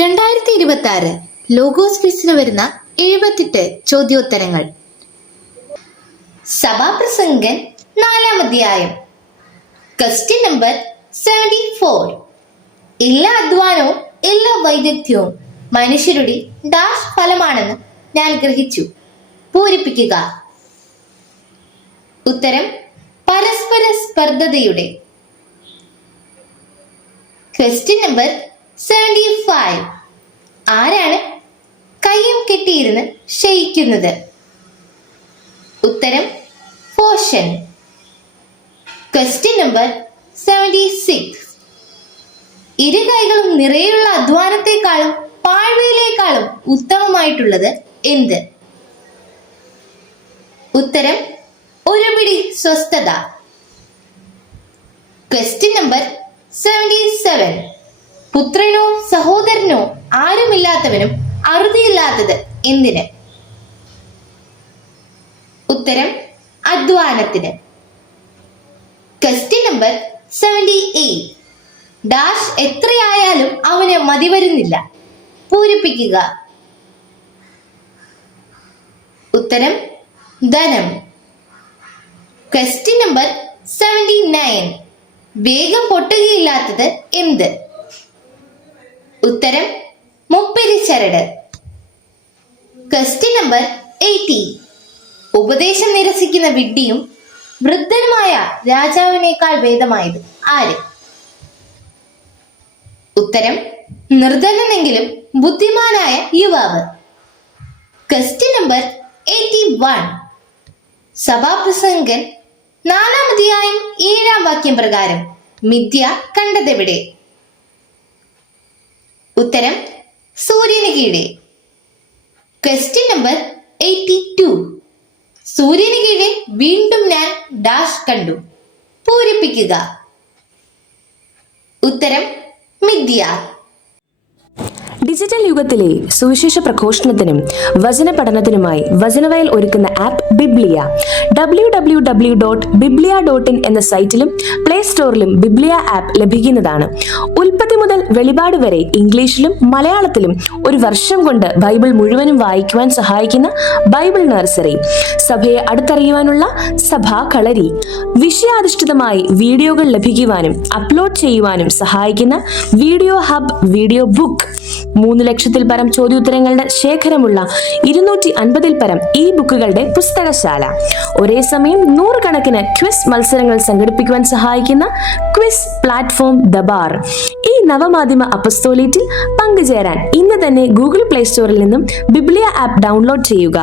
2026 logos ക്വിസിന് വരുന്ന 78 ചോദ്യോത്തരങ്ങൾ. സഭാപ്രസംഗൻ 4-ാം അധ്യായം. Question number 74. എല്ലാ അധ്വാനവും എല്ലാ വൈദഗ്ധ്യവും മനുഷ്യരുടെ ഡാഷ് ഫലമാണെന്ന് ഞാൻ ഗ്രഹിച്ചു. പൂരിപ്പിക്കുക. ഉത്തരം പരസ്പര സ്പർദ്ധതയുടെ. Question number 75. ആരാണ് കയ്യും കെട്ടിയിരുന്ന് ക്ഷയിക്കുന്നത്? ഉത്തരം ഫോഷൻ. Question number 76. ഇരു കൈകളും നിറയുള്ള അധ്വാനത്തെക്കാളും പാഴ്വയിലേക്കാളും ഉത്തമമായിട്ടുള്ളത് എന്ത്? ഉത്തരം ഒരു പിടി സ്വസ്ഥത. Question number 77. പുത്രനോ സഹോദരനോ ആരുമില്ലാത്തവനും അറുതിയില്ലാത്തത് എന്തിന്? ഉത്തരം അധ്വാനത്തിന്. Question number 78. ഡാഷ് എത്രയായാലും അവന് മതി വരുന്നില്ല. പൂരിപ്പിക്കുക. ഉത്തരം ധനം. Question number 79. വേഗം പൊട്ടുകയില്ലാത്തത് എന്ത്? ഉത്തരം മുപ്പിരിച്ചരട്. Question number 80. ഉപദേശം നിരസിക്കുന്ന വിഡ്ഢിയും വൃദ്ധനുമായ രാജാവിനേക്കാൾ ഭേദമായത് ആര്? ഉത്തരം നിർധനനെങ്കിലും ബുദ്ധിമാനായ യുവാവ്. Question number 81. സഭാപ്രസംഗൻ 4-ാം അധ്യായം 7-ാം വാക്യം പ്രകാരം മിഥ്യ കണ്ടതെവിടെ? ഉത്തരം സൂര്യന് കീഴെ. Question number 82. സൂര്യന് കീഴെ വീണ്ടും ഞാൻ ഡാഷ് കണ്ടു. പൂരിപ്പിക്കുക. ഉത്തരം മിഥ്യ. ഡിജിറ്റൽ യുഗത്തിലെ സുവിശേഷ പ്രഘോഷണത്തിനും വചന പഠനത്തിനുമായി വചനവയൽ ഒരുക്കുന്ന ആപ്പ് ബിബ്ലിയ. www.biblia.in എന്ന സൈറ്റിലും പ്ലേ സ്റ്റോറിലും ബിബ്ലിയ ആപ്പ് ലഭിക്കുന്നതാണ്. ഉൽപ്പത്തി മുതൽ വെളിപാട് വരെ ഇംഗ്ലീഷിലും മലയാളത്തിലും ഒരു വർഷം കൊണ്ട് ബൈബിൾ മുഴുവനും വായിക്കുവാൻ സഹായിക്കുന്ന ബൈബിൾ നഴ്സറി, സഭയെ അടുത്തറിയുവാനുള്ള സഭാ കളരി, വിഷയാധിഷ്ഠിതമായി വീഡിയോകൾ ലഭിക്കുവാനും അപ്ലോഡ് ചെയ്യുവാനും സഹായിക്കുന്ന വീഡിയോ ഹബ്, വീഡിയോ ബുക്ക്, 3 ലക്ഷത്തിൽ പരം ചോദ്യോത്തരങ്ങളുടെ ശേഖരമുള്ള 250-ൽ പരം ഈ ബുക്കുകളുടെ പുസ്തകശാല, ഒരേ സമയം 100 കണക്കിന് ക്വിസ് മത്സരങ്ങൾ സംഘടിപ്പിക്കുവാൻ സഹായിക്കുന്ന ക്വിസ് പ്ലാറ്റ്ഫോം ദബാർ. ഈ നവമാധ്യമ അപ്പസ്തോലേറ്റിൽ പങ്കുചേരാൻ ഇന്ന് തന്നെ ഗൂഗിൾ പ്ലേ സ്റ്റോറിൽ നിന്നും ബിബ്ലിയ ആപ്പ് ഡൗൺലോഡ് ചെയ്യുക.